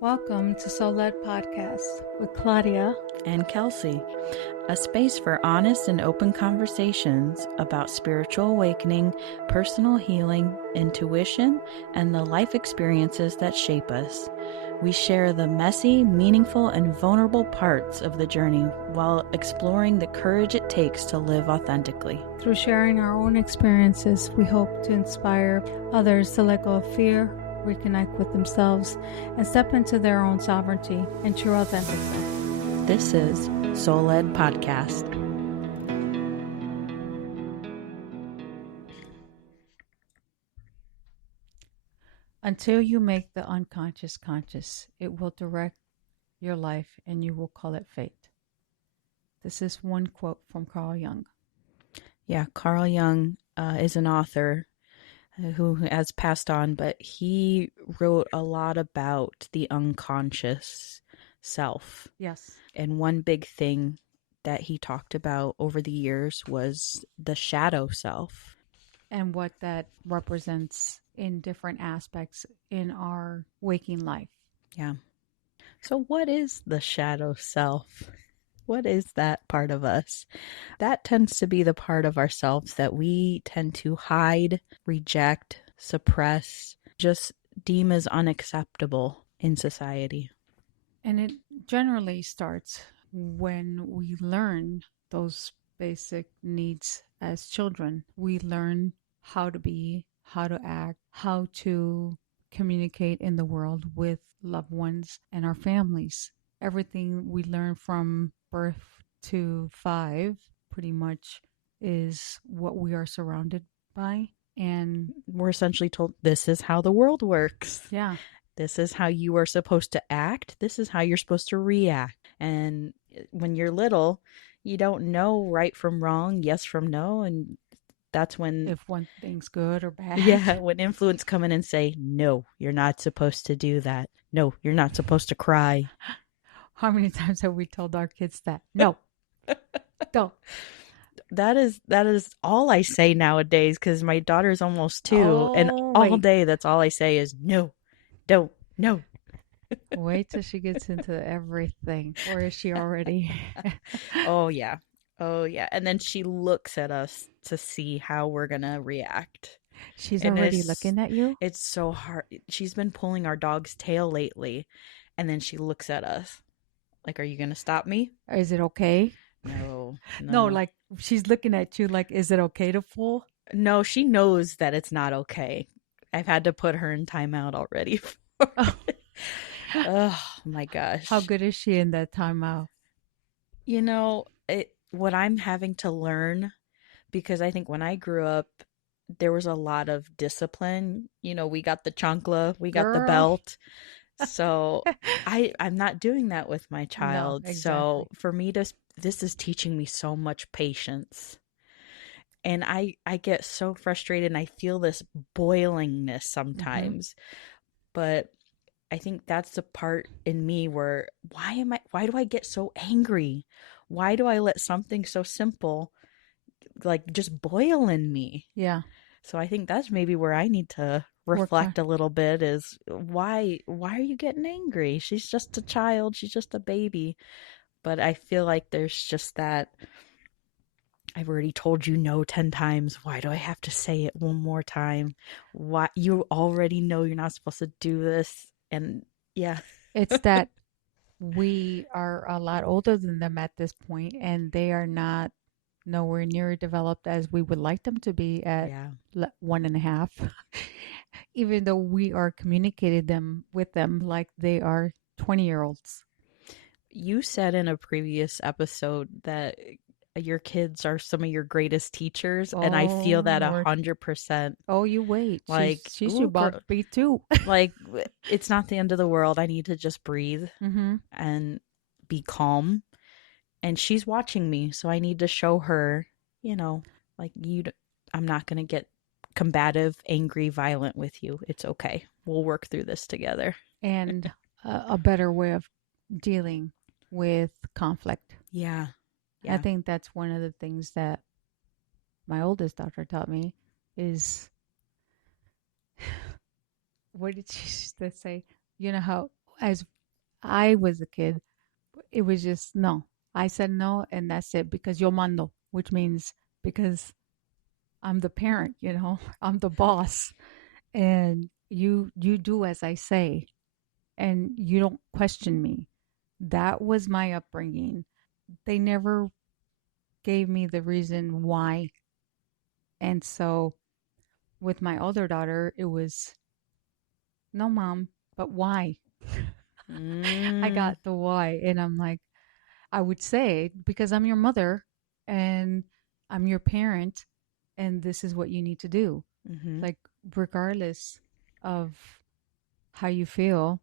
Welcome to Soul Led Podcast with Claudia and Kelsey, a space for honest and open conversations about spiritual awakening, personal healing, intuition, and the life experiences that shape us. We share the messy, meaningful, and vulnerable parts of the journey while exploring the courage it takes to live authentically. Through sharing our own experiences, we hope to inspire others to let go of fear, reconnect with themselves, and step into their own sovereignty and true authentic self. This is Soul Led Podcast. Until you make the unconscious conscious, it will direct your life and you will call it fate. This is one quote from Carl Jung. Yeah, Carl Jung is an author who has passed on, but he wrote a lot about the unconscious self. Yes. And one big thing that he talked about over the years was the shadow self. And what that represents in different aspects in our waking life. Yeah. So what is the shadow self? What is that part of us? That tends to be the part of ourselves that we tend to hide, reject, suppress, just deem as unacceptable in society. And it generally starts when we learn those basic needs as children. We learn how to be, how to act, how to communicate in the world with loved ones and our families. Everything we learn from birth to 5 pretty much is what we are surrounded by. And we're essentially told this is how the world works. Yeah. This is how you are supposed to act. This is how you're supposed to react. And when you're little, you don't know right from wrong, yes from no. And that's when... if one thing's good or bad. Yeah, when influence come in and say, no, you're not supposed to do that. No, you're not supposed to cry. How many times have we told our kids that? No, don't. That is all I say nowadays because my daughter's almost 2, and all day that's all I say is no, don't, no. Wait till she gets into everything. Or is she already? Oh yeah, and then she looks at us to see how we're gonna react. She's already looking at you? It's so hard. She's been pulling our dog's tail lately, and then she looks at us like, are you gonna stop me? Is it okay? No, like she's looking at you like, is it okay to pull? No, she knows that it's not okay. I've had to put her in timeout already. Oh my gosh. How good is she in that timeout? You know, what I'm having to learn, because I think when I grew up, there was a lot of discipline. You know, we got the chancla, we got the belt. So I'm not doing that with my child. No, exactly. So for me this is teaching me so much patience. And I get so frustrated and I feel this boilingness sometimes. Mm-hmm. But I think that's the part in me where why do I get so angry? Why do I let something so simple like just boil in me? Yeah. So I think that's maybe where I need to reflect a little bit is why are you getting angry? She's just a child, she's just a baby. But I feel like there's just that I've already told you no 10 times. Why do I have to say it one more time? Why you already know you're not supposed to do this. And yeah. It's that we are a lot older than them at this point, and they are not nowhere near developed as we would like them to be at 1.5. Even though we are communicating with them like they are 20-year-olds. You said in a previous episode that your kids are some of your greatest teachers, and I feel that 100%. Oh, you wait. Like she's about to be 2. Like it's not the end of the world. I need to just breathe and be calm. And she's watching me, so I need to show her, you know, like I'm not going to get combative, angry, violent with you. It's okay. We'll work through this together. And a better way of dealing with conflict. Yeah. I think that's one of the things that my oldest daughter taught me is, what did she say? You know how as I was a kid, it was just no. I said no, and that's it because yo mando, which means because I'm the parent, I'm the boss, and you do as I say, and you don't question me. That was my upbringing. They never gave me the reason why. And so with my older daughter, it was no, mom, but why? I Mm, got the why. And I'm like, I would say, because I'm your mother and I'm your parent, and this is what you need to do. mm-hmm. Like, regardless of how you feel,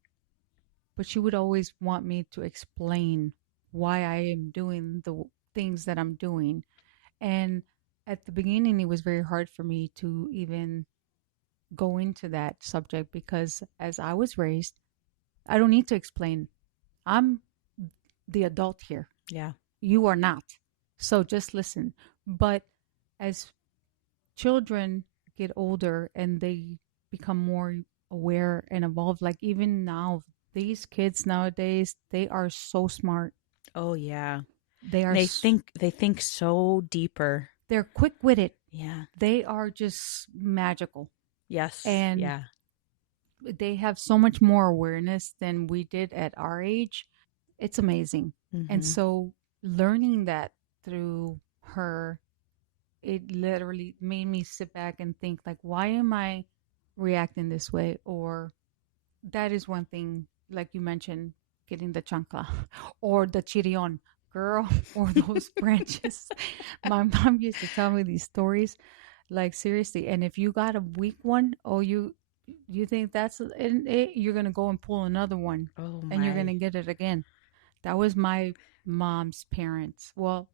but she would always want me to explain why I am doing the things that I'm doing. And at the beginning, it was very hard for me to even go into that subject because as I was raised, I don't need to explain. I'm the adult here. Yeah. You are not. So just listen. But as children get older and they become more aware and evolved, like even now, these kids nowadays, they are so smart. Oh yeah. They are And they think so deeper. they're quick-witted. Yeah. They are just magical. Yes. And Yeah. they have so much more awareness than we did at our age. It's amazing. And Mm-hmm. so learning that through her, it literally made me sit back and think like, why am I reacting this way? Or that is one thing, like you mentioned, getting the chancla or the chirion, girl, or those branches. My mom used to tell me these stories, like seriously. And if you got a weak one, oh, you think that's it, you're gonna go and pull another one, Oh and you're my. gonna get it again. That was my mom's parents. Well,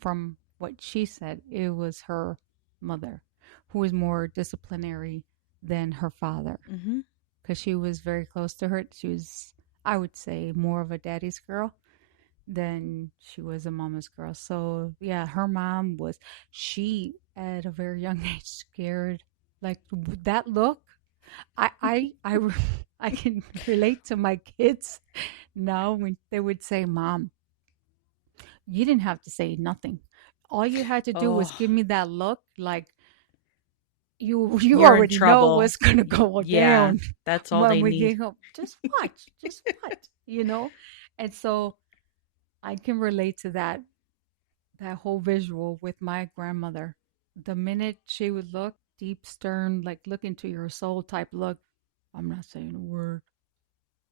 from what she said, it was her mother who was more disciplinary than her father Mm-hmm. because she was very close to her. She was, I would say, more of a daddy's girl than she was a mama's girl. So, yeah, her mom was, she at a very young age scared. Like that look, I, I can relate to my kids now when they would say, Mom, you didn't have to say nothing. All you had to do was Oh, give me that look like you you're in already know trouble. what's gonna go Yeah. down That's all when they we need. get home. Just watch. And so I can relate to that whole visual with my grandmother. The minute she would look deep, stern, like look into your soul type look, I'm not saying a word.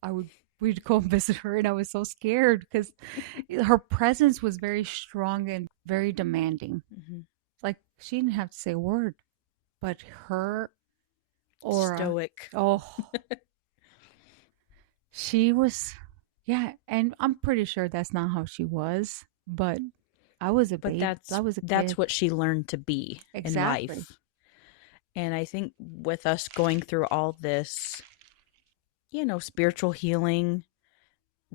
I would we'd go and visit her, and I was so scared because her presence was very strong and very demanding. Mm-hmm. Like she didn't have to say a word, but her aura, Stoic. oh, she was, yeah. And I'm pretty sure that's not how she was, but I was a But babe. I was a that's kid. what she learned to be in Exactly. life. And I think with us going through all this, spiritual healing,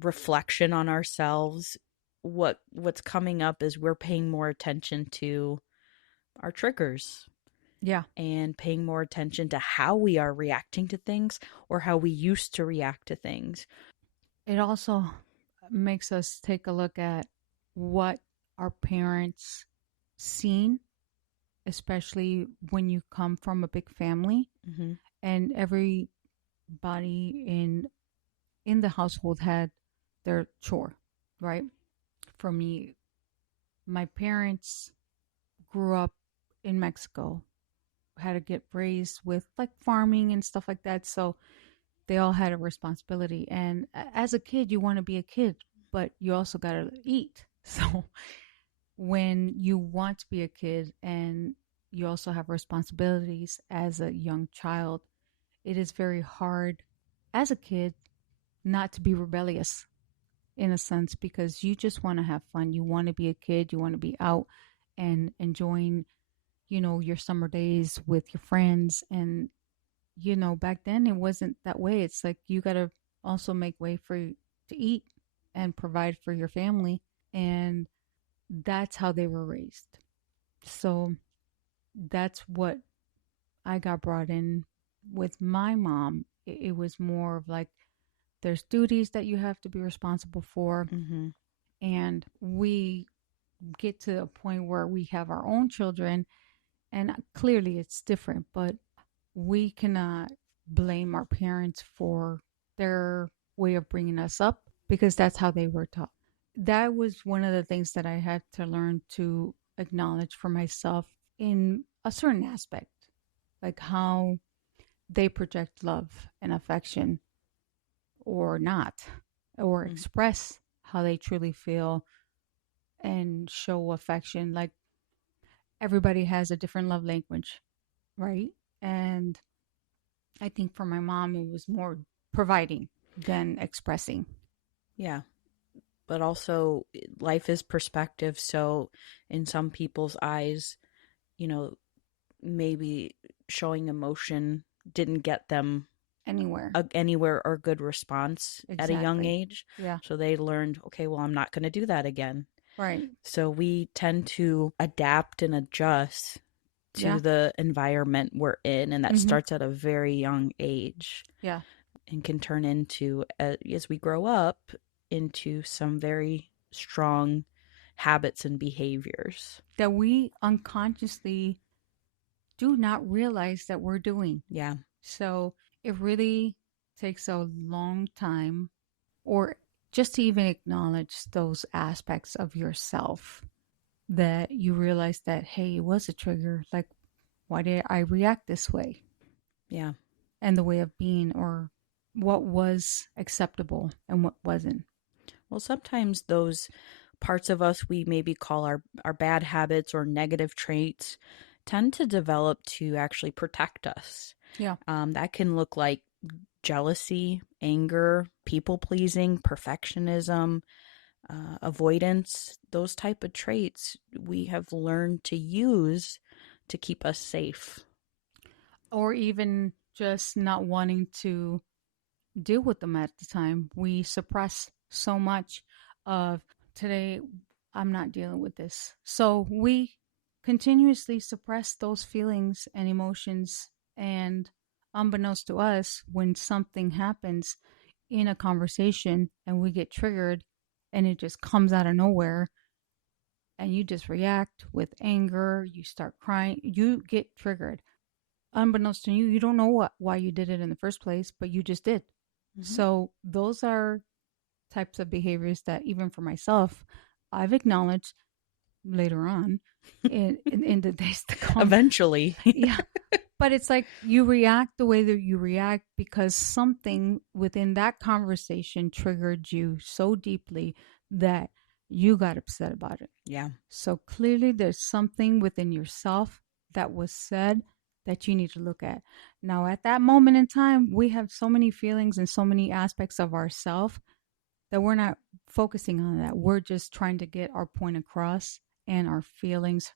reflection on ourselves, what's coming up is we're paying more attention to our triggers Yeah. and paying more attention to how we are reacting to things or how we used to react to things. It also makes us take a look at what our parents seen, especially when you come from a big family Mm-hmm. and everybody in the household had their chore, right? For me, my parents grew up in Mexico, had to get raised with like farming and stuff like that. So they all had a responsibility. And as a kid, you want to be a kid, but you also got to eat. So when you want to be a kid and you also have responsibilities as a young child, it is very hard as a kid not to be rebellious in a sense because you just want to have fun. You want to be a kid, you want to be out and enjoying, your summer days with your friends. And, back then it wasn't that way. It's like you got to also make way to eat and provide for your family. And that's how they were raised. So that's what I got brought in with my mom. It was more of like There's duties that you have to be responsible for. Mm-hmm. And we get to a point where we have our own children, and clearly it's different, but we cannot blame our parents for their way of bringing us up because that's how they were taught. That was one of the things that I had to learn to acknowledge for myself in a certain aspect, like how they project love and affection or not, or Mm-hmm. express how they truly feel and show affection. Like everybody has a different love language, right? And I think for my mom, it was more providing than expressing Yeah. But also, life is perspective. So, in some people's eyes, you know, maybe showing emotion didn't get them anywhere. anywhere or good response at a young Exactly. age. Yeah. So they learned, okay, well, I'm not going to do that again. Right. So we tend to adapt and adjust to Yeah. the environment we're in, and that Mm-hmm. starts at a very young age Yeah. and can turn into, as we grow up, into some very strong habits and behaviors. That we unconsciously do not realize that we're doing. Yeah. So it really takes a long time, or just to even acknowledge those aspects of yourself that you realize that, hey, it was a trigger. Like, why did I react this way? Yeah. And the way of being, or what was acceptable and what wasn't. Well, sometimes those parts of us we maybe call our bad habits or negative traits tend to develop to actually protect us. Yeah. That can look like jealousy, anger, people pleasing, perfectionism, avoidance. Those type of traits we have learned to use to keep us safe. Or even just not wanting to deal with them at the time. We suppress so much of today, I'm not dealing with this. So we continuously suppress those feelings and emotions. And unbeknownst to us, when something happens in a conversation and we get triggered and it just comes out of nowhere and you just react with anger, you start crying, you get triggered. Unbeknownst to you, you don't know why you did it in the first place, but you just did. Mm-hmm. So those are types of behaviors that even for myself, I've acknowledged later on in the days to come. Eventually. Yeah. But it's like you react the way that you react because something within that conversation triggered you so deeply that you got upset about it. Yeah. So clearly, there's something within yourself that was said that you need to look at. Now, at that moment in time, we have so many feelings and so many aspects of ourself that we're not focusing on that. We're just trying to get our point across and our feelings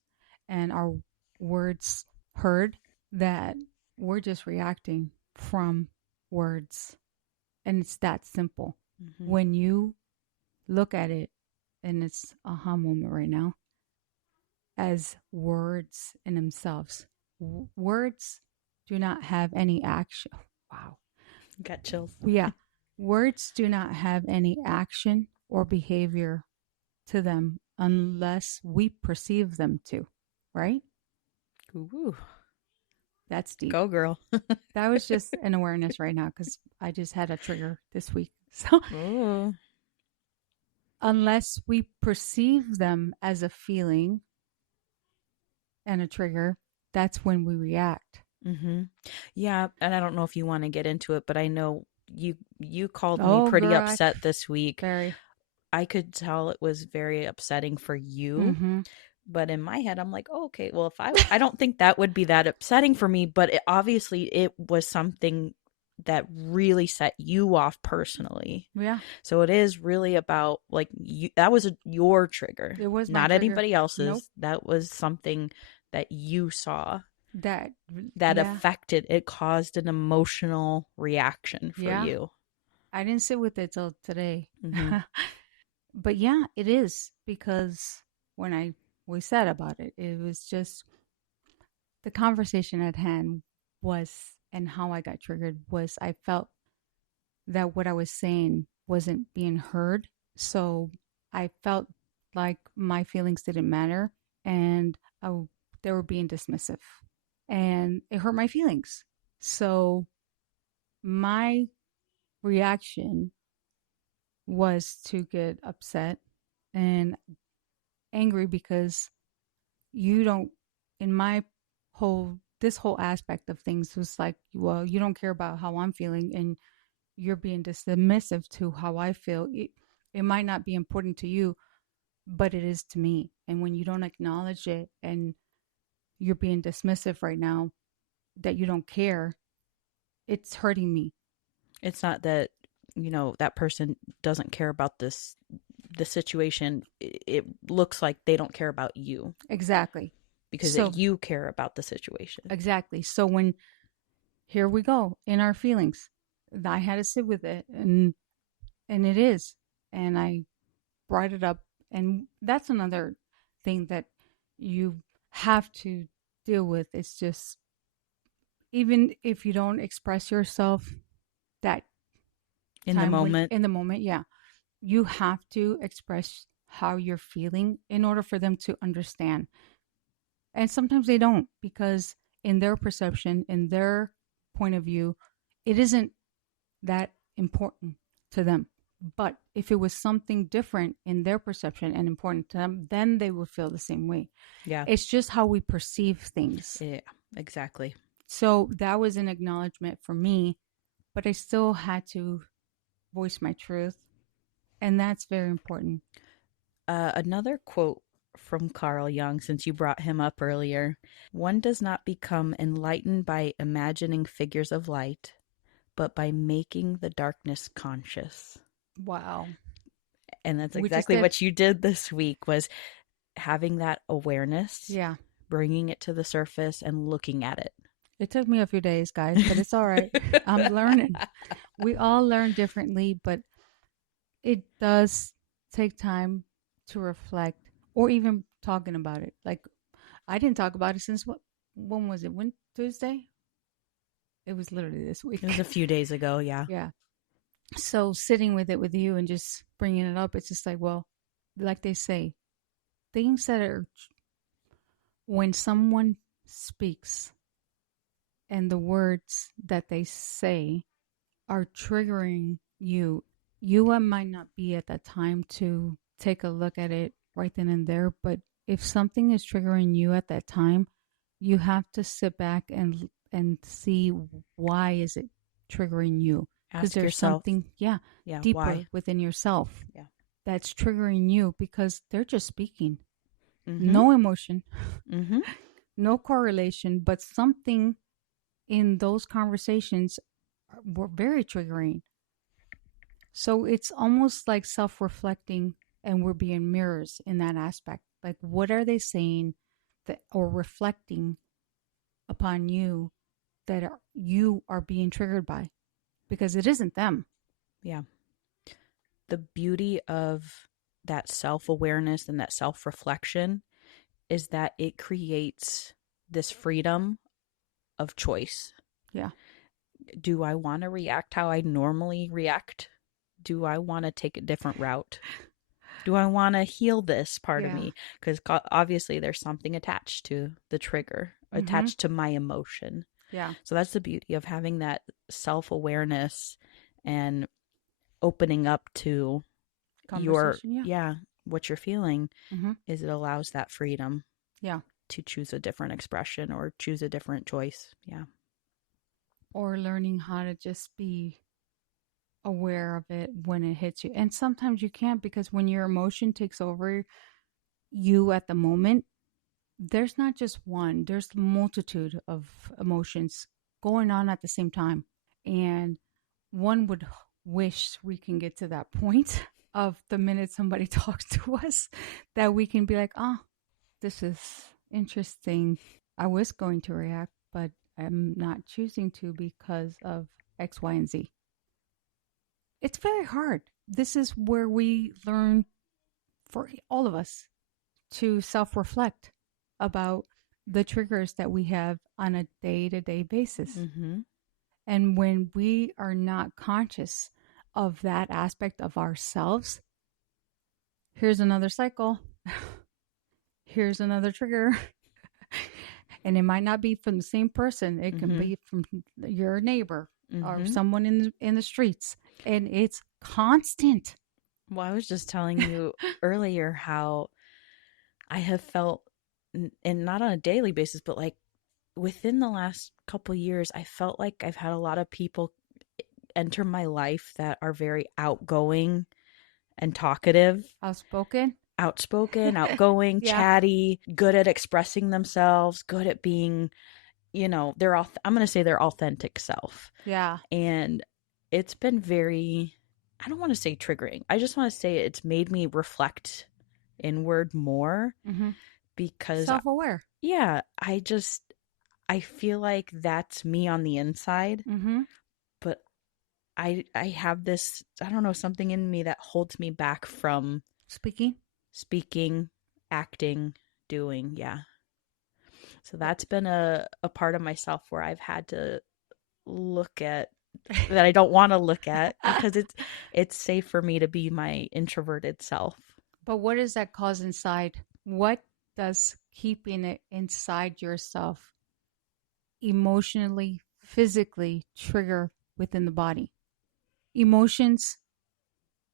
and our words heard, that we're just reacting from words. And it's that simple. Mm-hmm. When you look at it, and it's a aha moment right now, as words in themselves. Words do not have any action. Wow. Got chills. Yeah. Words do not have any action or behavior to them unless we perceive them to, right? Ooh, That's deep. go girl. That was just an awareness right now because I just had a trigger this week. So, Oh. unless we perceive them as a feeling and a trigger, that's when we react. Mm-hmm. Yeah, and I don't know if you want to get into it, but I know you called me Oh, pretty girl, upset this week. very. I could tell it was very upsetting for you, Mm-hmm. but in my head I'm like, oh, okay, well if I don't think that would be that upsetting for me, but obviously it was something that really set you off personally. Yeah, So it is really about like you, that was your trigger, it was my not trigger. anybody Nope. else's. That was something that you saw That, that yeah, affected, it caused an emotional reaction for yeah. you. I didn't sit with it till today. Mm-hmm. But yeah, it is because when we said about it, it was just the conversation at hand was, and how I got triggered was I felt that what I was saying wasn't being heard. So I felt like my feelings didn't matter and they were being dismissive. And it hurt my feelings. So my reaction was to get upset and angry because you don't, in my this whole aspect of things was like, well, you don't care about how I'm feeling and you're being dismissive to how I feel. It might not be important to you, but it is to me. And when you don't acknowledge it and you're being dismissive right now, that you don't care, it's hurting me. It's not that, that person doesn't care about the situation. It looks like they don't care about you Exactly. because So, that you care about the situation. exactly. So when here we go in our feelings, I had to sit with it and it is. And I brought it up and that's another thing that you have to deal with. It's just even if you don't express yourself that In the time when moment, in the moment, yeah, you have to express how you're feeling in order for them to understand. And sometimes they don't because in their perception, in their point of view, it isn't that important to them. But if it was something different in their perception and important to them, then they would feel the same way. yeah, It's just how we perceive things. yeah, exactly. So that was an acknowledgement for me, but I still had to voice my truth. And that's very important. Another quote from Carl Jung, since you brought him up earlier: one does not become enlightened by imagining figures of light, but by making the darkness conscious. Wow. And that's We just exactly did. what you did this week, was having that awareness, Yeah. bringing it to the surface and looking at it. It took me a few days, guys, but it's all right. I'm learning. We all learn differently, but it does take time to reflect or even talking about it. Like I didn't talk about it since what? When was it? When Tuesday? It was literally this It was week. a few days ago, yeah. Yeah. So sitting with it with you and just bringing it up, it's just like, well, like they say, things that are when someone speaks and the words that they say are triggering you, you might not be at that time to take a look at it right then and there. But if something is triggering you at that time, you have to sit back and see why is it triggering you because Ask there's yourself, something, yeah, yeah, deeper why? within yourself Yeah. that's triggering you because they're just speaking. Mm-hmm. No emotion, Mm-hmm. no correlation, but something in those conversations were very triggering. So it's almost like self reflecting, and we're being mirrors in that aspect. Like, what are they saying that or reflecting upon you that you are being triggered by? Because it isn't them. Yeah. The beauty of that self awareness and that self reflection is that it creates this freedom of choice. Yeah. Do I want to react how I normally react? Do I want to take a different route? Do I want to heal this part of Yeah. me? Because obviously there's something attached to the trigger, Mm-hmm. attached to my emotion. Yeah. So that's the beauty of having that self awareness and opening up to your, Conversation. Yeah. yeah, what you're feeling, Mm-hmm. is it allows that freedom Yeah. to choose a different expression or choose a different choice. Yeah. Or learning how to just be aware of it when it hits you. And sometimes you can't because when your emotion takes over you at the moment, there's not just one, there's a multitude of emotions going on at the same time. And one would wish we can get to that point of the minute somebody talks to us that we can be like, oh, this is interesting. I was going to react, but I'm not choosing to because of X, Y, and Z. It's very hard. This is where we learn for all of us to self reflect about the triggers that we have on a day to day basis. Mm-hmm. And when we are not conscious of that aspect of ourselves, here's another cycle. Here's another trigger. And it might not be from the same person. It can Mhm. be from your neighbor or Mhm. someone in the streets, and it's constant. Well, I was just telling you earlier how I have felt, and not on a daily basis, but like within the last couple years, I felt like I've had a lot of people enter my life that are very outgoing and talkative, Outspoken. outspoken, outgoing, Yeah. chatty, good at expressing themselves, good at being, I'm going to say their authentic self. Yeah. And it's been very, I don't want to say triggering. I just want to say it's made me reflect inward more Mm-hmm. because, Self-aware. yeah, I feel like that's me on the inside, Mm-hmm. but I have this, I don't know, something in me that holds me back from Speaking. speaking, acting, doing. Yeah. So But that's been a part of myself where I've had to look at, that I don't want to look at, because it's safe for me to be my introverted self. but what does that cause inside? What does keeping it inside yourself emotionally, physically trigger within the body? Emotions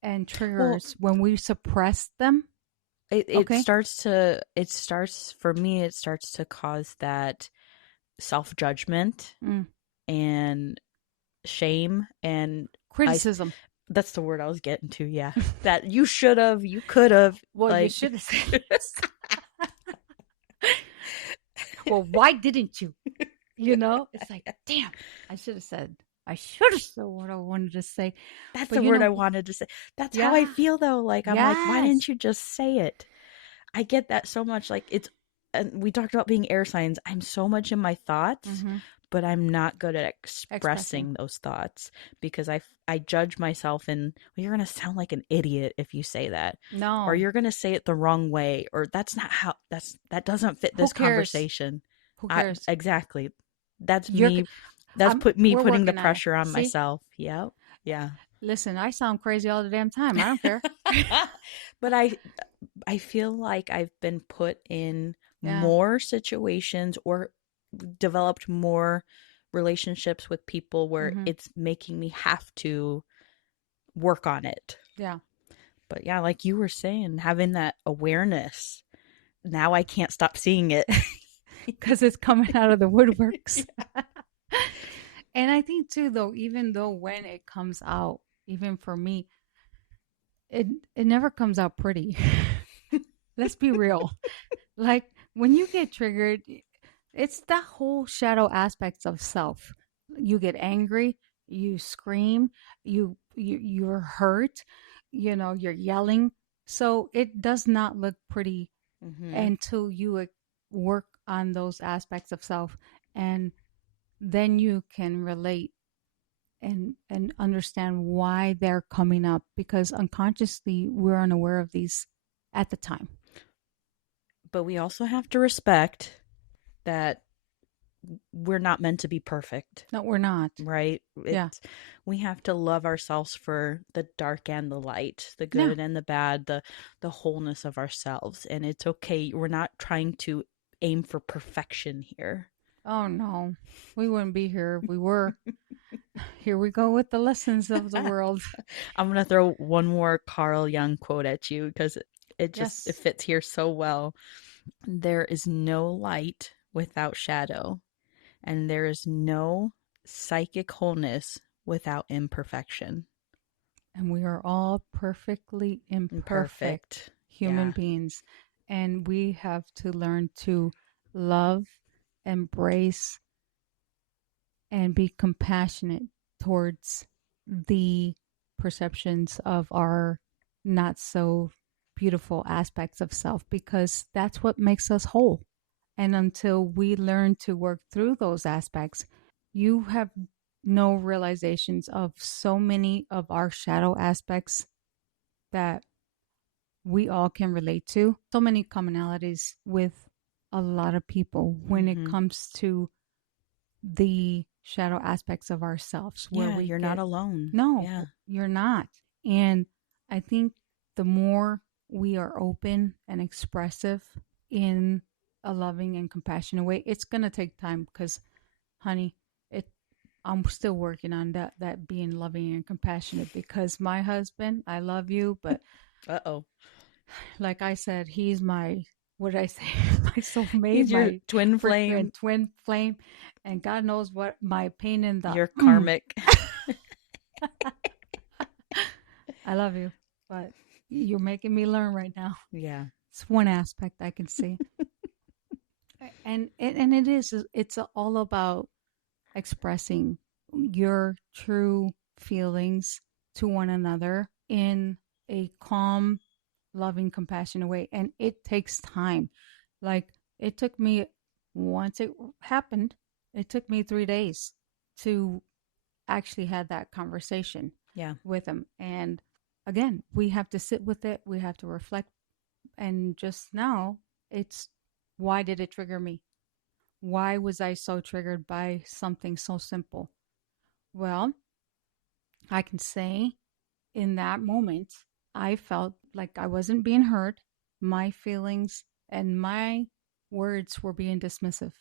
and Well, triggers, when we suppress them, it okay? starts to, it starts for me, it starts to cause that self-judgment Mm. and shame, and I Criticism. that's the word I was getting to, yeah. That you should have, you could have, Well, you like should have said this. Well, why didn't you? It's like, damn, I should have said, I should have said what I wanted to say. that's But the word I wanted to say. That's how I yeah, feel though. Like I'm like, why didn't yes. you just say it? I get that so much. Like it's, and we talked about being air signs. I'm so much in my thoughts, Mm-hmm. but I'm not good at Expressing. expressing those thoughts because I judge myself, and well, you're gonna sound like an idiot if you say that, or No, you're gonna say it the wrong way, or that's not how, that doesn't fit who this cares? conversation. Who I cares? exactly, that's You're, me. That's I'm, put me we're putting the working on it. pressure on See, myself. Yep. Yeah. listen, I sound crazy all the damn time. I don't care. But I feel like I've been put in Yeah. more situations or developed more relationships with people where Mm-hmm. it's making me have to work on it. Yeah. But yeah, like you were saying, having that awareness, now I can't stop seeing it. Because it's coming out of the woodworks. Yeah. And I think too, though, even though when it comes out, even for me, it it never comes out pretty. Let's be real. Like when you get triggered, it's the whole shadow aspects of self. You get angry, you scream, you're hurt, you're yelling. So it does not look pretty Mm-hmm. until you work on those aspects of self, and then you can relate and understand why they're coming up, because unconsciously we're unaware of these at the time. But we also have to respect that we're not meant to be perfect. No, we're not. Right? Yeah. We have to love ourselves for the dark and the light, the Yeah. good and the bad, the wholeness of ourselves. And it's okay. We're not trying to aim for perfection here. Oh no, we wouldn't be here if we were. Here we go with the lessons of the world. I'm gonna throw one more Carl Jung quote at you because it Yes. fits here so well. There is no light without shadow, and there is no psychic wholeness without imperfection. And we are all perfectly imperfect Imperfect. human Yeah. beings. And we have to learn to love, embrace, and be compassionate towards the perceptions of our not so beautiful aspects of self, because that's what makes us whole. And until we learn to work through those aspects, you have no realizations of so many of our shadow aspects that we all can relate to. So many commonalities with a lot of people when it Mm-hmm. comes to the shadow aspects of ourselves where Yeah, we you're not get, alone. no, Yeah. you're not. And I think the more we are open and expressive in a loving and compassionate way, it's going to take time because, honey, it I'm still working on that being loving and compassionate because my husband, I love you, but Uh-oh. like I said, he's my, what did I say? My soulmate, He's your my twin freaking flame, twin flame, and God knows what my pain in the your karmic. I love you, but you're making me learn right now. Yeah. It's one aspect I can see, and it is. It's all about expressing your true feelings to one another in a calm, loving, compassionate way, and it takes time. Like it took me once it happened, it took me 3 days to actually have that conversation Yeah. with him, and again, we have to sit with it. We have to reflect. And just now, it's why did it trigger me? Why was I so triggered by something so simple? Well, I can say in that moment, I felt like I wasn't being heard. My feelings and my words were being dismissive.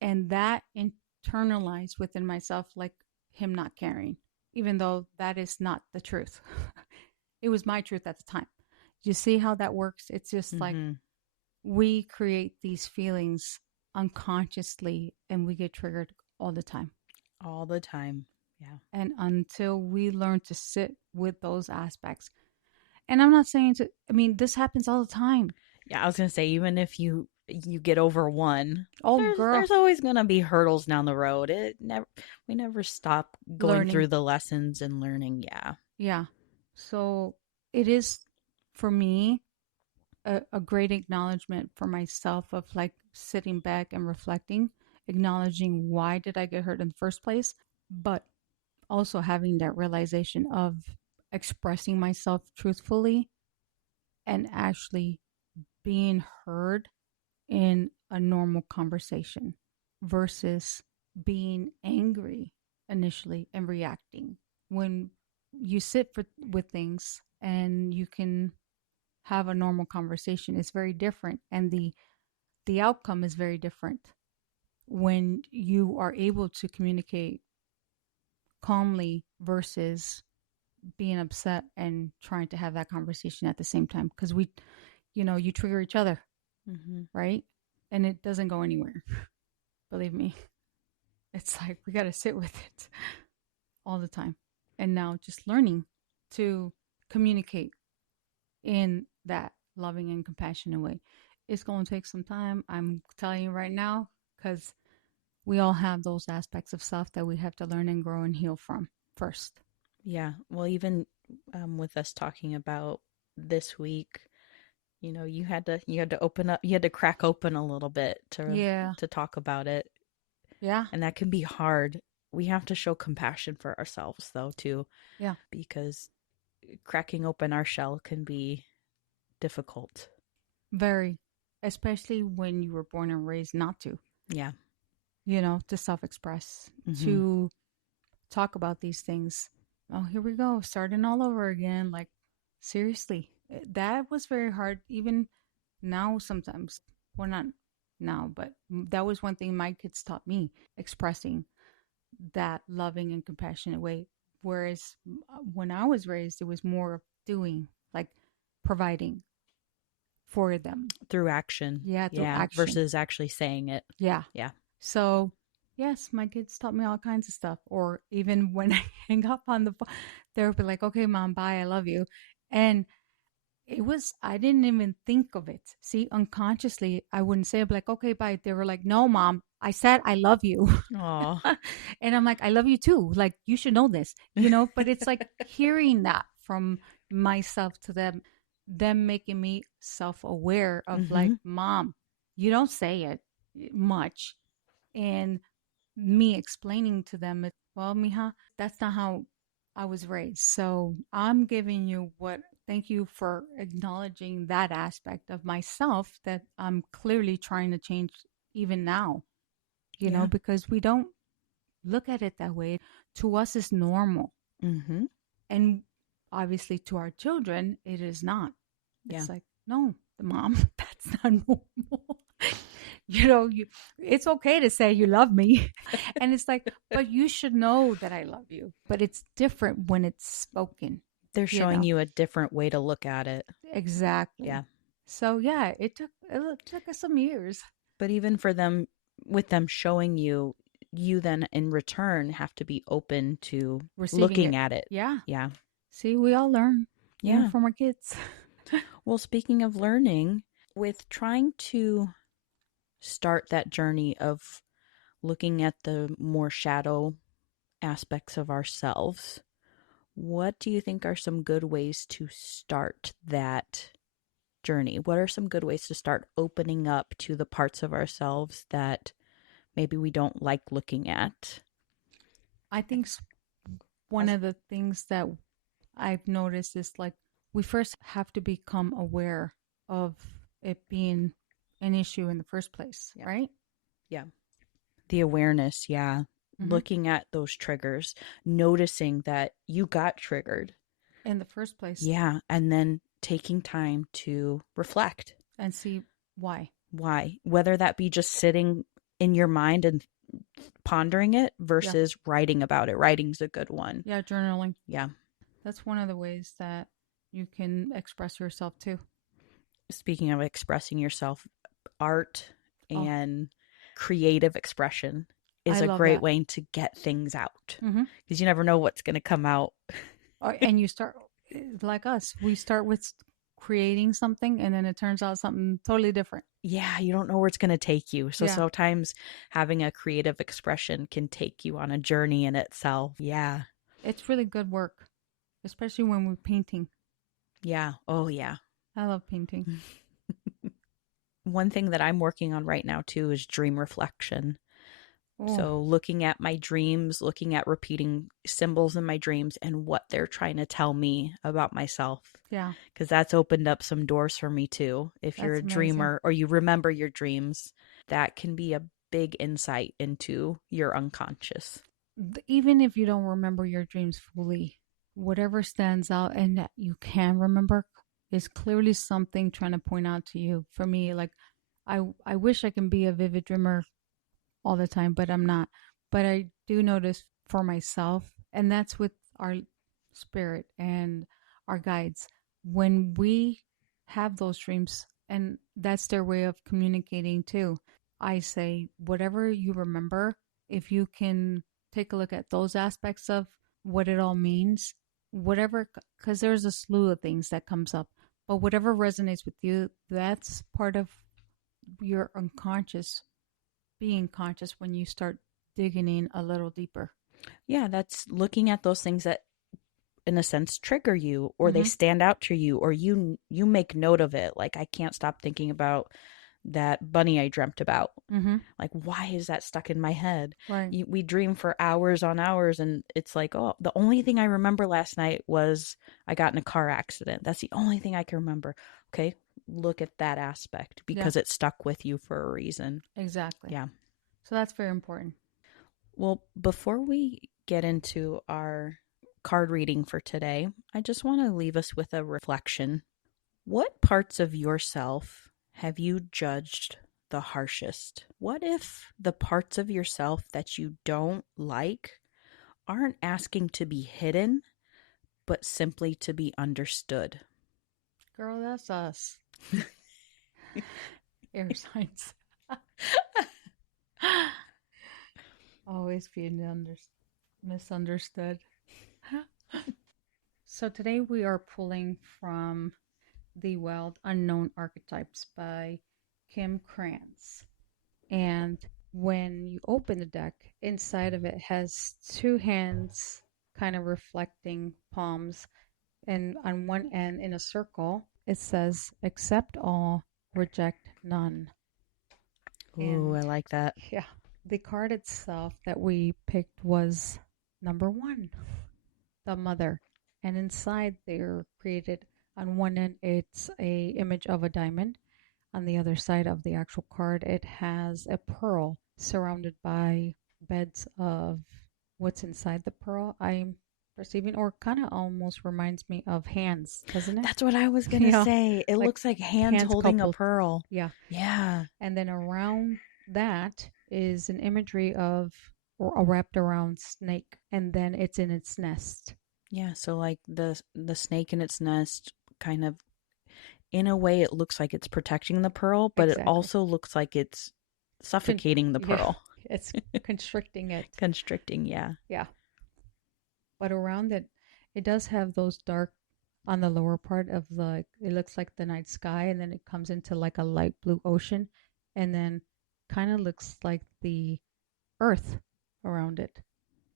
And that internalized within myself like him not caring, even though that is not the truth. It was my truth at the time. You see how that works? It's just like Mm-hmm. we create these feelings unconsciously and we get triggered all the time. All the time. Yeah. And until we learn to sit with those aspects, and I'm not saying to, I mean, this happens all the time. Yeah, I was gonna say even if you get over one, Oh, there's girl, always gonna be hurdles down the road. It never We never stop going learning. through the lessons and learning. Yeah. Yeah. So it is for me a great acknowledgement for myself of like sitting back and reflecting, acknowledging why did I get hurt in the first place, but also having that realization of expressing myself truthfully and actually being heard in a normal conversation versus being angry initially and reacting. When you sit with things and you can have a normal conversation, it's very different, and the outcome is very different when you are able to communicate calmly versus being upset and trying to have that conversation at the same time because we, you trigger each other, Mm-hmm. right? And it doesn't go anywhere. Believe me. It's like we got to sit with it all the time. And now just learning to communicate in that loving and compassionate way. It's going to take some time. I'm telling you right now because we all have those aspects of self that we have to learn and grow and heal from first. Yeah. Well, even with us talking about this week, you had to open up, you had to crack open a little bit Yeah. to talk about it, Yeah. and that can be hard. We have to show compassion for ourselves though too, Yeah. because cracking open our shell can be difficult. Very. Especially when you were born and raised not to, Yeah. to self express, Mm-hmm. to talk about these things. Oh, here we go, starting all over again. Like, seriously, that was very hard. Even now, sometimes, well, not now, but that was one thing my kids taught me expressing that loving and compassionate way. Whereas when I was raised, it was more of doing, like providing for them. Through action. Yeah, through Yeah, action. versus actually saying it. Yeah. Yeah. So, yes, my kids taught me all kinds of stuff. Or even when I hang up on the phone, they'll be like, okay, mom, bye, I love you. And I didn't even think of it. See, unconsciously, I wouldn't say, I'd be like, okay, bye. They were like, no, mom, I said I love you. Oh. And I'm like, I love you too. Like, you should know this, but it's like hearing that from myself to them making me self aware of like, Mm-hmm. mom, you don't say it much. And me explaining to them, well, mija, that's not how I was raised. So I'm giving you thank you for acknowledging that aspect of myself that I'm clearly trying to change even now, Yeah. because we don't. look at it that way. To us, it's normal. Mm-hmm. And obviously, to our children, it is not. Yeah. It's like, no, the mom, that's not normal. It's okay to say you love me. And it's like, but you should know that I love you. But it's different when it's spoken, They're you showing know? you a different way to look at it. Exactly. Yeah. So yeah, it took us some years But even for them, with them showing you, you then in return have to be open to receiving looking it. at it. Yeah. Yeah. See, we all learn, even Yeah. from our kids. Well, speaking of learning, with trying to start that journey of looking at the more shadow aspects of ourselves, what do you think are some good ways to start that journey? What are some good ways to start opening up to the parts of ourselves that maybe we don't like looking at? I think one of the things that I've noticed is like we first have to become aware of it being an issue in the first place, Yeah. right? Yeah. The awareness, yeah. Mm-hmm. Looking at those triggers, noticing that you got triggered. In the first place, Yeah. And then taking time to reflect. and see why. Why? Whether that be just sitting in your mind and pondering it Yeah. versus writing about it. Writing's a good one. Yeah, journaling. Yeah. That's one of the ways that you can express yourself too. Speaking of expressing yourself, art Oh, and creative expression is I a love great that. way to get things out Mm-hmm. because you never know what's going to come out. And you start like us. We start with creating something, and then it turns out something totally different. Yeah, you don't know where it's going to take you. So Yeah, sometimes having a creative expression can take you on a journey in itself. Yeah. it's really good work, especially when we're painting. Yeah. Oh, yeah. I love painting. One thing that I'm working on right now too is dream reflection. Oh, So, looking at my dreams, looking at repeating symbols in my dreams and what they're trying to tell me about myself. yeah, Because that's opened up some doors for me too. If you're that's a amazing. dreamer or you remember your dreams, that can be a big insight into your unconscious. Even if you don't remember your dreams fully, whatever stands out and that you can remember is clearly something trying to point out to you. For me, like I wish I can be a vivid dreamer all the time, but I'm not. But I do notice for myself, and that's with our spirit and our guides. When we have those dreams, and that's their way of communicating too, I say, whatever you remember, if you can take a look at those aspects of what it all means, whatever, because there's a slew of things that comes up, but whatever resonates with you, that's part of your unconscious being conscious when you start digging in a little deeper. Yeah, that's looking at those things that in a sense trigger you or they Mm-hmm. stand out to you or you make note of it. Like I can't stop thinking about that bunny I dreamt about. Mm-hmm. Like, why is that stuck in my head? Right. We dream for hours on hours, and it's like, oh, the only thing I remember last night was I got in a car accident. That's the only thing I can remember. Okay, look at that aspect Yeah, because it stuck with you for a reason. exactly. Yeah. So that's very important. Well, before we get into our card reading for today, I just want to leave us with a reflection. What parts of yourself have you judged the harshest? What if the parts of yourself that you don't like aren't asking to be hidden, but simply to be understood? Girl, that's us. Air signs. Always being misunderstood. So today we are pulling from The Wild Unknown Archetypes by Kim Krantz. And when you open the deck, inside of it has two hands kind of reflecting palms. And on one end, in a circle, it says, accept all, reject none. Ooh, And I like that. yeah, the card itself that we picked was number one, the mother. And inside they're created on one end, it's a image of a diamond. On the other side of the actual card, it has a pearl surrounded by beds of what's inside the pearl, I'm perceiving, or kind of almost reminds me of hands, doesn't it? That's what I was gonna Yeah, say. It like looks like hands hands holding a coupled. pearl. Yeah. Yeah. And then around that is an imagery of, or wrapped around snake, and then it's in its nest. Yeah, so like the snake in its nest kind of in a way it looks like it's protecting the pearl, but it Exactly. also looks like it's Con- suffocating the yeah, pearl. it's constricting it. Constricting, yeah. Yeah. But around it, it does have those dark on the lower part of the, it looks like the night sky, and then it comes into like a light blue ocean, and then kind of looks like the earth around it,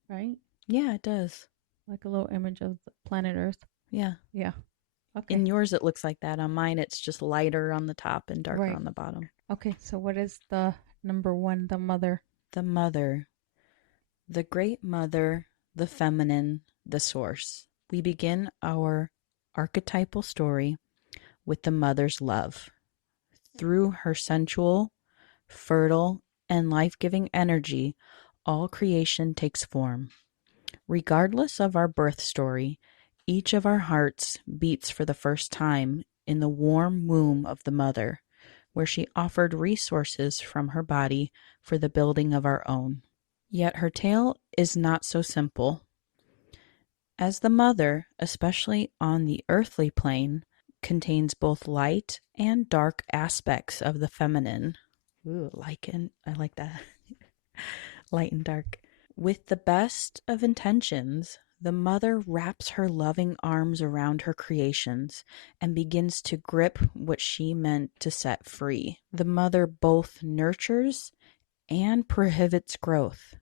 right? Yeah, it does. Like a little image of the planet Earth. Yeah. Yeah. Okay. In yours it looks like that. On mine it's just lighter on the top and darker Right. on the bottom. Okay. So what is the number one, the mother? The mother, the great mother, the feminine, the source. We begin our archetypal story with the mother's love. Through her sensual, fertile, and life giving energy, all creation takes form. Regardless of our birth story, each of our hearts beats for the first time in the warm womb of the mother, where she offered resources from her body for the building of our own. Yet her tale is not so simple. As the mother, especially on the earthly plane, contains both light and dark aspects of the feminine. Ooh, I like that. Light and dark. With the best of intentions, the mother wraps her loving arms around her creations and begins to grip what she meant to set free. The mother both nurtures and prohibits growth.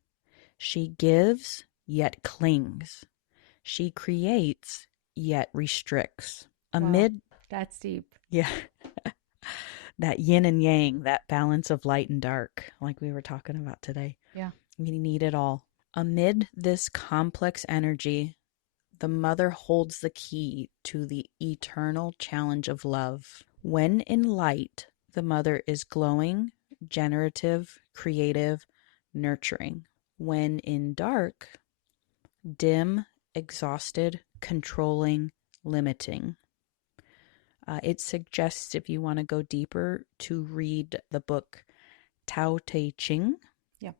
She gives, yet clings. She creates, yet restricts. Wow. Amid, That's deep. yeah, that yin and yang, that balance of light and dark, like we were talking about today. Yeah. We need it all. Amid this complex energy, the mother holds the key to the eternal challenge of love. When in light, the mother is glowing, generative, creative, nurturing. When in dark, dim, exhausted, controlling, limiting. It suggests, if you want to go deeper, to read the book Tao Te Ching, Yeah.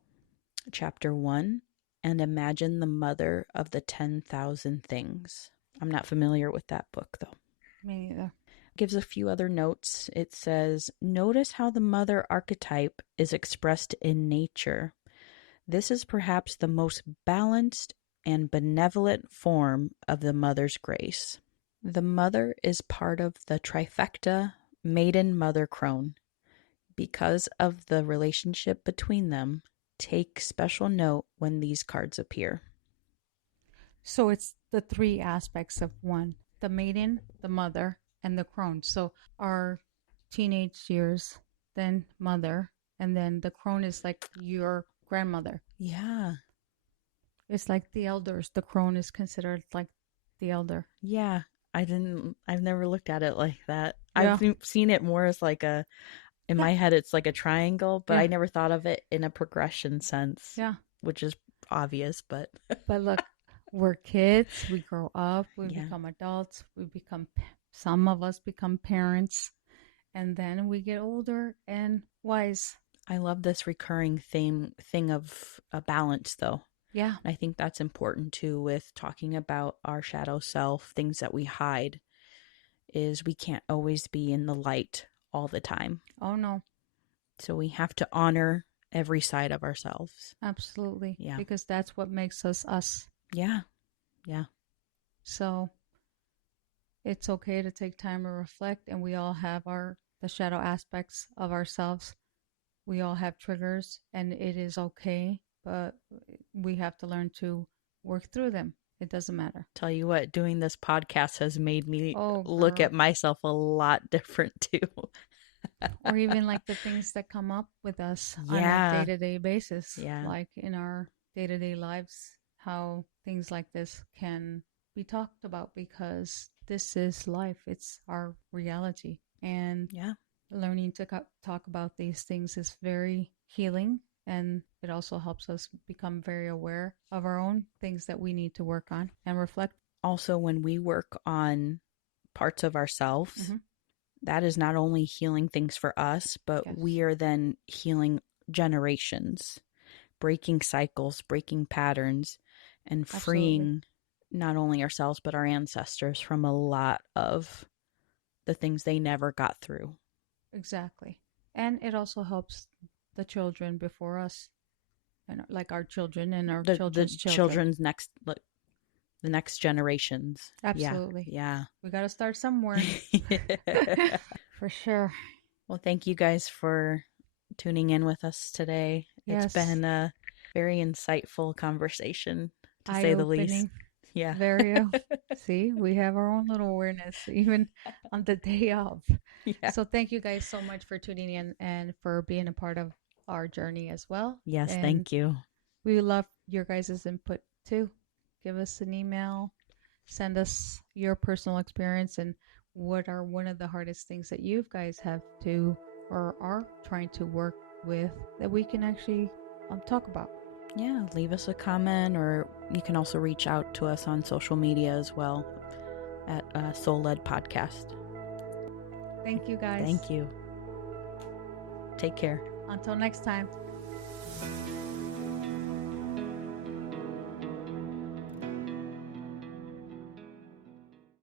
Chapter 1, and imagine the mother of the 10,000 things. I'm not familiar with that book, though. Me neither. Gives a few other notes. It says, notice how the mother archetype is expressed in nature. This is perhaps the most balanced and benevolent form of the mother's grace. The mother is part of the trifecta maiden mother crone. Because of the relationship between them, take special note when these cards appear. So it's the three aspects of one, the maiden, the mother, and the crone. So our teenage years, then mother, and then the crone is like your grandmother. Yeah. It's like the elders. The crone is considered like the elder. Yeah. I've never looked at it like that. I've Yeah. seen it more as like in my head, it's like a triangle, but Yeah. I never thought of it in a progression sense, Yeah. which is obvious, but But look, we're kids, we grow up, we yeah. become adults, we become, some of us become parents, and then we get older and wise. I love this recurring thing of a balance, though. Yeah. And I think that's important too with talking about our shadow self, things that we hide, is we can't always be in the light all the time. Oh, no, So we have to honor every side of ourselves. absolutely. Yeah. Because that's what makes us us. Yeah. Yeah. So it's okay to take time to reflect, and we all have the shadow aspects of ourselves. We all have triggers, and it is okay, but we have to learn to work through them. It doesn't matter. Tell you what, doing this podcast has made me Oh, look at girl. myself a lot different too. Or even like the things that come up with us on a day Yeah. to day basis, Yeah. like in our day to day lives, how things like this can be talked about, because this is life, it's our reality. And Yeah. learning to talk about these things is very healing And it also helps us become very aware of our own things that we need to work on and reflect. Also, when we work on parts of ourselves, Mm-hmm. that is not only healing things for us, but Yes, we are then healing generations, breaking cycles, breaking patterns, and absolutely. freeing not only ourselves, but our ancestors from a lot of the things they never got through. Exactly. And it also helps the children before us, and like our children and our The children's children. children's next, the next generations. Yeah, Absolutely. yeah. We got to start somewhere. For sure. Well, thank you guys for tuning in with us today. It's Yes. been a very insightful conversation, to Eye say the least. opening. Yeah. Very. See, we have our own little awareness even on the day of. Yeah. So thank you guys so much for tuning in and for being a part of our journey as well. Yes, And thank you. we love your guys' input too. Give us an email, send us your personal experience and what are one of the hardest things that you guys have to or are trying to work with that we can actually talk about. Yeah, leave us a comment, or you can also reach out to us on social media as well at Soul Led Podcast. Thank you guys. Thank you. Take care. Until next time.